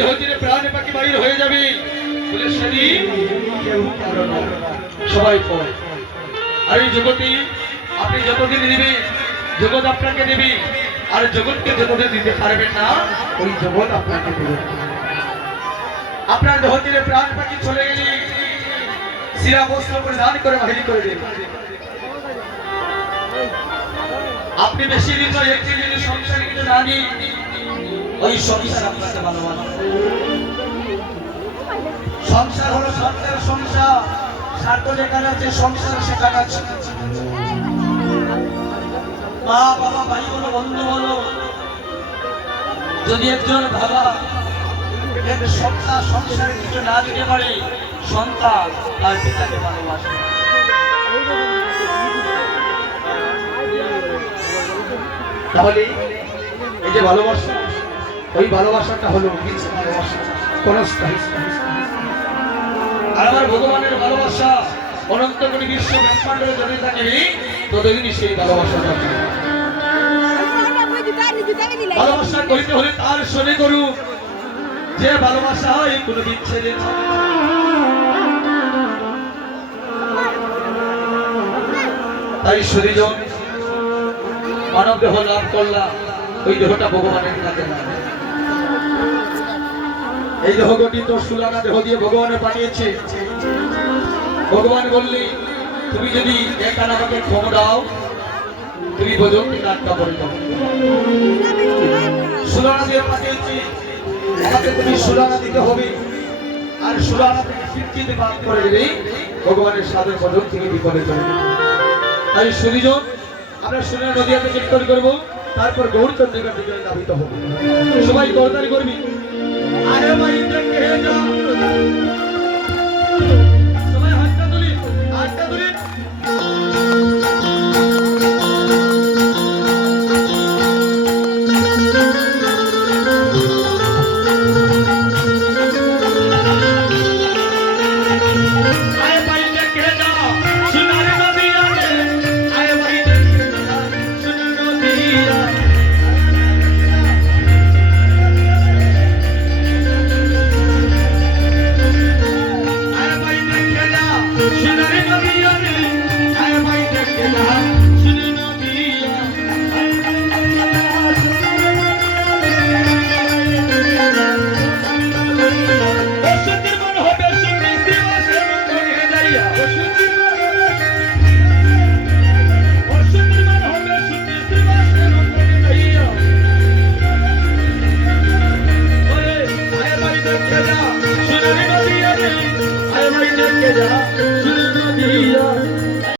দেহ থেকে প্রাণ পাখি বাইর হয়ে যাবে বলে সেদিন কেউ কারো না, সবাই পর। আর এই জগতে আপনি যতদিন নেবেন জগৎ আপনাকে দেবে, আর জগৎকে যতদিন দিতে পারবেন না ওই জগৎ আপনাকে দেবে। আপনার দেহ থেকে প্রাণ পাখি চলে গেলে শিরা বস্ত্র পরিধান করে বাহির করে দেবে। আপনি বেশি দিন নয় একটি দিন সংসারে কিছু না নিয়ে ওই সংসার আপনাকে ভালোবাসে। সংসার হলো সত্যের সংসার, স্বার্থ যেখানে আছে সংসার সেখানে আছে। মা বাবা ভাই বলো বন্ধু বলো, যদি একজন বাবা এক সন্তান সংসারে কিছু না দিতে পারে সন্তান আর পিতাকে ভালোবাসে। তাহলে এই যে ভালোবাসা, ওই ভালোবাসাটা হলো ভালোবাসা ক্ষণস্থায়ী। আর আমার ভগবানের ভালোবাসা অনন্ত কোটি বিশ্ব ব্রহ্মাণ্ডে যদি থাকে ততদিনই সেই ভালোবাসাটা। ভালোবাসা করিতে হলে তার শোনে করু, যে ভালোবাসা হয় কোনো বিচ্ছেদে থাকে না। তাই শরীরজন মানব দেহ লাভ করলাম, ওই দেহটা ভগবানের কাছে না। এই দেহ গঠিত সুলানা দেহ দিয়ে ভগবানে পাঠিয়েছে। ভগবান বললি তুমি যদি এক আনা আমাকে ক্ষমা দাও তুমি ভোজনকে কাটকা করে দাও। সুলানা দিয়ে পাঠিয়েছি, আমাকে তুমি সুলানা দিতে হবে, আর সুলানা থেকে স্বীকৃতি বাদ করে দিলেই ভগবানের সাধন ভোজন থেকে বিপদে চলে যাবে। তাই সুরিজন আমরা সুলানা নদীয়াতে কীর্তন করবো, তারপর গৌরচন্দ্রিকার দিকে ধাবিত হবো। সবাই গৌরতারি করবি। আরে ভাই দেখে যা